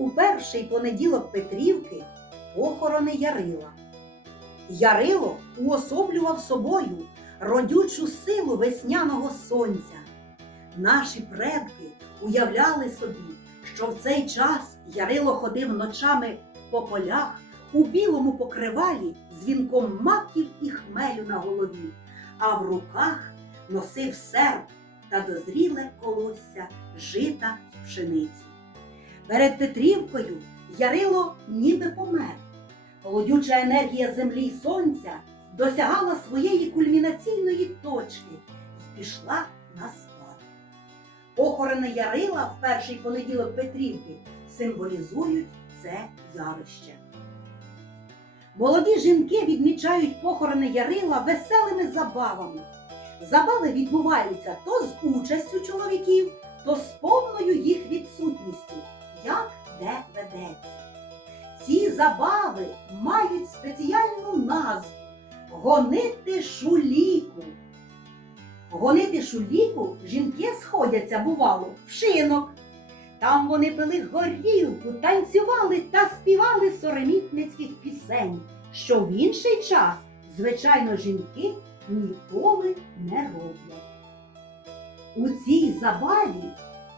У перший понеділок Петрівки похорони Ярила. Ярило уособлював собою родючу силу весняного сонця. Наші предки уявляли собі, що в цей час Ярило ходив ночами по полях у білому покривалі з вінком маків і хмелю на голові, а в руках носив серп та дозріле колосся жита пшениці. Перед Петрівкою Ярило ніби помер. Холодюча енергія землі й сонця досягала своєї кульмінаційної точки і пішла на спад. Похорони Ярила в перший понеділок Петрівки символізують це явище. Молоді жінки відмічають похорони Ярила веселими забавами. Забави відбуваються то з участю чоловіків, то з повною їх відсутністю, як де ведеться. Ці забави мають спеціальну назву гонити шуліку. Гонити шуліку жінки сходяться, бувало, в шинок. Там вони пили горілку, танцювали та співали соремітницьких пісень, що в інший час, звичайно, жінки ніколи не роблять. У цій забаві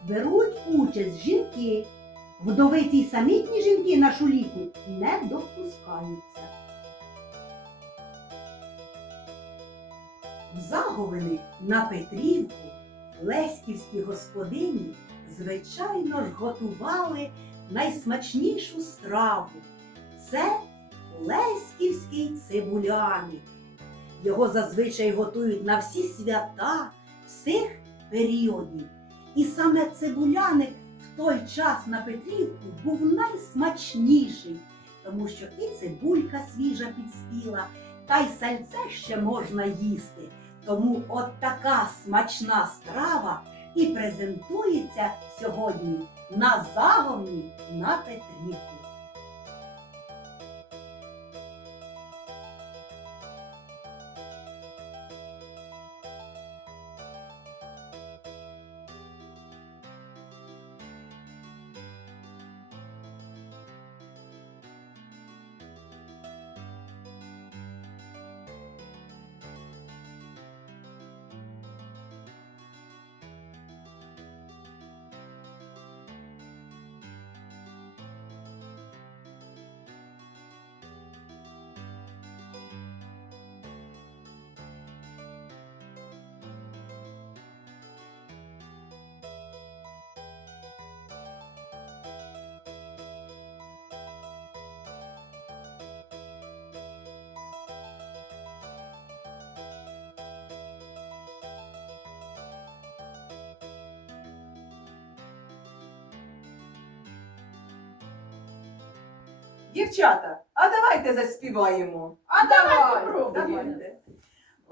беруть участь жінки, вдовиці й самітні жінки на шуліку не допускаються. В заговини на Петрівку леськівські господині, звичайно ж, готували найсмачнішу страву. Це леськівський цибуляник. Його зазвичай готують на всі свята всіх періодів. І саме цибуляник той час на Петрівку був найсмачніший, тому що і цибулька свіжа підспіла, та й сальце ще можна їсти. Тому от така смачна страва і презентується сьогодні на заговні на Петрівку. Дівчата, а давайте заспіваємо. А давай, Давайте.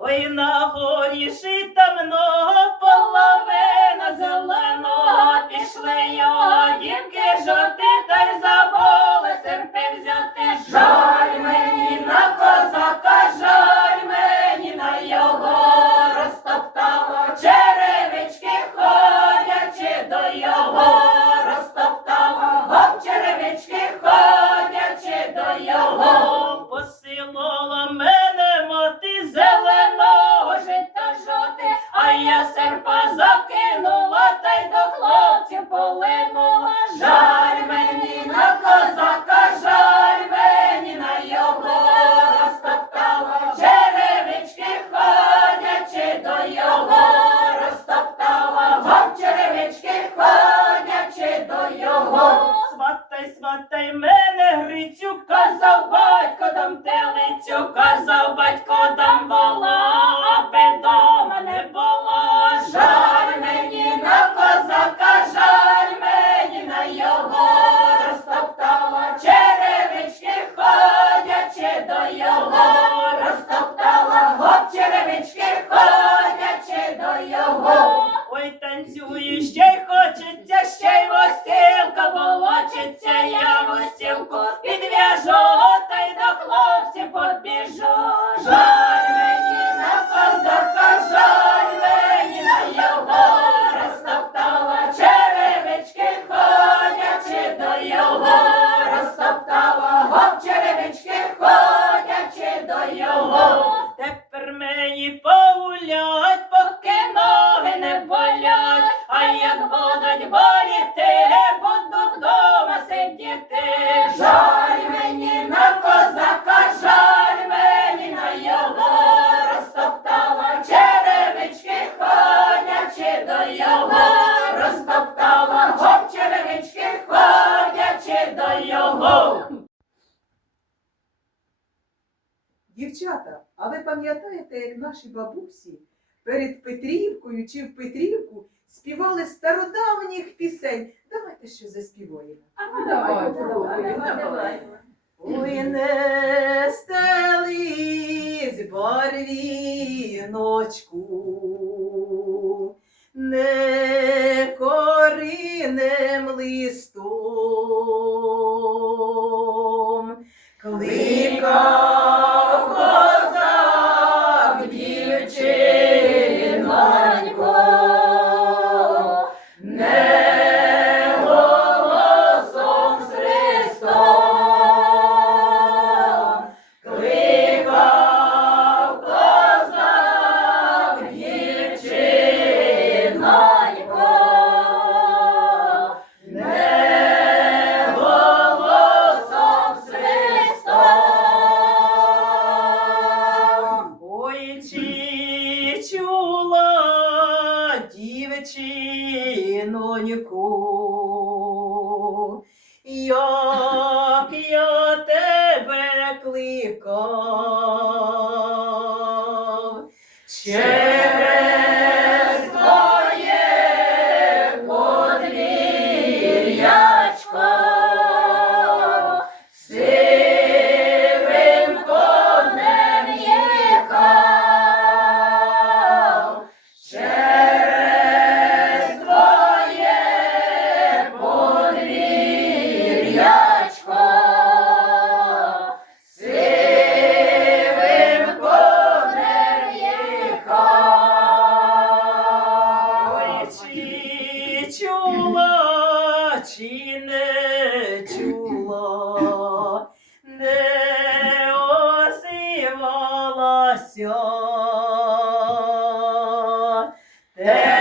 Ой, на горі жита много, половина зеленого, пішли його дівки жоти, та й забули серпи взяти. Жаль мені на козака, я востілку підв'яжу, та пам'ятаєте, як наші бабусі перед Петрівкою чи в Петрівку співали стародавніх пісень? Давайте що заспіваємо. Ну, давай, попробуємо, давай, давай. давай. Ой, не стелись барвіночку, не коринем листом, тебе кликав, через হ্যাঁ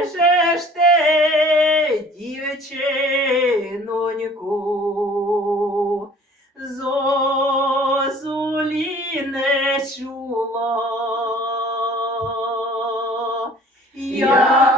Бережеш ти, дівчиноньку, зозулі не чула. Я